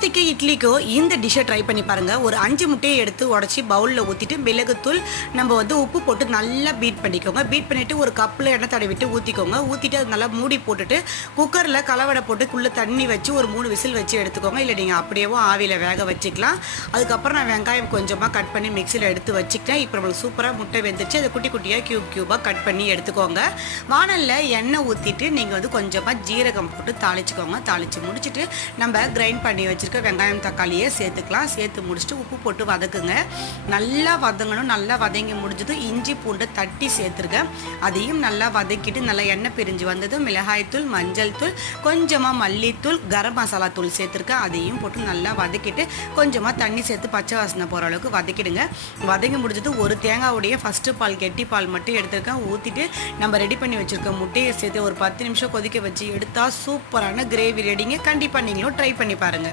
சப்பாத்திக்கு இட்லிக்கோ இந்த டிஷ்ஷை ட்ரை பண்ணி பாருங்கள். ஒரு 5 முட்டையை எடுத்து உடச்சி பவுலில் ஊற்றிட்டு மிளகுத்தூள் நம்ம உப்பு போட்டு நல்லா பீட் பண்ணிக்கோங்க. பீட் பண்ணிவிட்டு ஒரு கப்பில் எண்ணெய் தடவிட்டு ஊற்றிக்கோங்க. ஊற்றிட்டு அது நல்லா மூடி போட்டுட்டு குக்கரில் கலவடை போட்டு குள்ளே தண்ணி வச்சு ஒரு 3 விசில் வச்சு எடுத்துக்கோங்க. இல்லை நீங்கள் அப்படியேவும் ஆவியில் வேக வச்சுக்கலாம். அதுக்கப்புறம் நான் வெங்காயம் கொஞ்சமாக கட் பண்ணி மிக்சியில் எடுத்து வச்சுக்கிட்டேன். இப்போ நம்மளுக்கு சூப்பராக முட்டை வெந்துச்சு. அதை குட்டி குட்டியாக க்யூபாக கட் பண்ணி எடுத்துக்கோங்க. வானலில் எண்ணெய் ஊற்றிட்டு நீங்கள் கொஞ்சமாக ஜீரகம் போட்டு தாளிச்சுக்கோங்க. தாளித்து முடிச்சுட்டு நம்ம கிரைண்ட் பண்ணி வச்சுருக்க வெங்காயம் தக்காளியை சேர்த்துக்கலாம். சேர்த்து முடிச்சுட்டு உப்பு போட்டு வதக்குங்க. நல்லா வதங்கணும். நல்லா வதங்கி முடிஞ்சதும் இஞ்சி பூண்டை தட்டி சேர்த்துருக்கேன். அதையும் நல்லா வதக்கிட்டு நல்லா எண்ணெய் பிரிஞ்சு வந்ததும் மிளகாய்த்தூள், மஞ்சள் தூள், கொஞ்சமாக மல்லித்தூள், கரம் மசாலா தூள் சேர்த்துருக்கேன். அதையும் போட்டு நல்லா வதக்கிட்டு கொஞ்சமாக தண்ணி சேர்த்து பச்சை வாசனை போகிற அளவுக்கு வதக்கிடுங்க. வதங்கி முடிஞ்சது ஒரு தேங்காவுடைய ஃபஸ்ட்டு பால் கெட்டி பால் மட்டும் எடுத்துருக்கேன். ஊற்றிட்டு நம்ம ரெடி பண்ணி வச்சுருக்க முட்டையை சேர்த்து ஒரு 10 நிமிஷம் கொதிக்க வச்சு எடுத்தால் சூப்பரான கிரேவி ரெடிங்க. கண்டிப்பாக நீங்களும் ட்ரை பண்ணி பாருங்கள்.